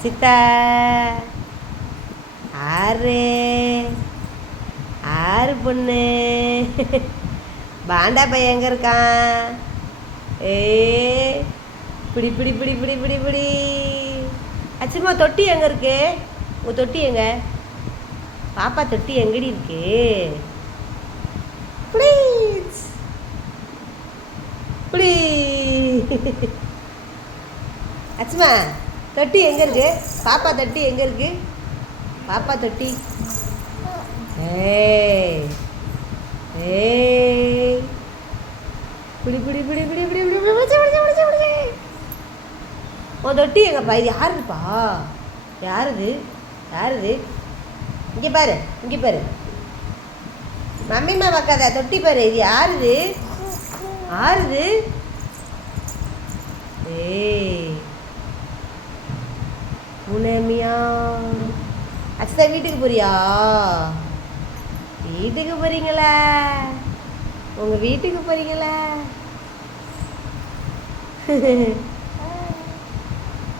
அச்சிதா ஆறு ஆறு பொண்ணு பாண்டா பையன் எங்கே இருக்கான்? ஏ பிடி பிடி பிடி பிடி பிடி பிடி. அச்சுமா தொட்டி எங்கே இருக்கு? உங்கள் தொட்டி எங்க? பாப்பா தொட்டி எங்கடி இருக்கு? Please please. அச்சுமா தொட்டி எங்கே இருக்கு? பாப்பா தொட்டி எங்கே இருக்கு? பாப்பா தொட்டி ஏய் ஏய் பிடி பிடி பிடி பிடி பிடி பிடி பிடிச்சி பிடிச்சி பிடிச்சி பிடிச்சி. உன் தொட்டி எங்கப்பா? இது யாருப்பா? யாருது? யாருது? இங்கே பாரு, இங்கே பாரு. மம்மிமா பார்க்காத, தொட்டி பாரு. இது யாருது? யாருது? ஏய் உனமியா. அச்சா வீட்டுக்கு போறியா? வீட்டுக்கு போறீங்களா? உங்க வீட்டுக்கு போறீங்களா?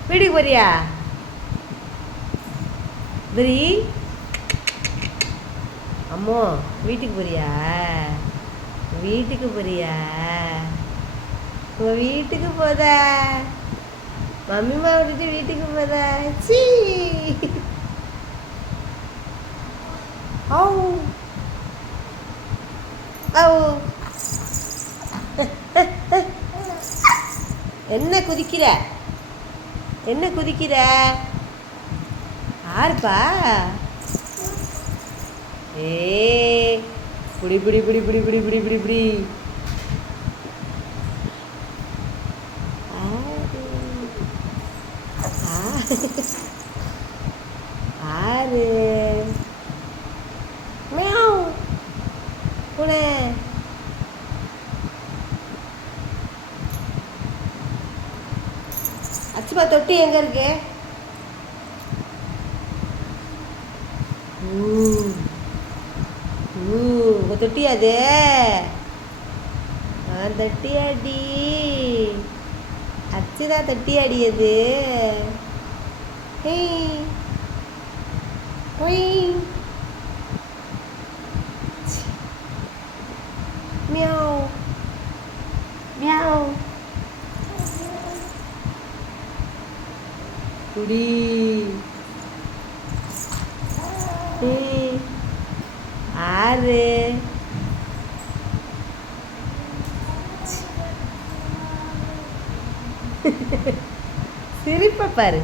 வீட்டுக்கு போறியா? பிரி அம்மோ வீட்டுக்கு போறியா? வீட்டுக்கு போறியா? உங்க வீட்டுக்கு போத மம்மிமா விட்டுட்டு வீட்டுக்கு போத. சீ ஓ ஓ. என்ன குதிக்கிற? என்ன குதிக்கிற? யாருப்பா? ஏ புடி புடி புடி புடி புடி புடி புடி புடி. ஆறு மியாவ் பூனை. அச்சுமா தொட்டி எங்க இருக்கு? உங்க தொட்டி அது தொட்டியாடி. அச்சுதான் தொட்டியாடி அது. Meow meow. குடி ஆறு சிரிப்பை பாரு.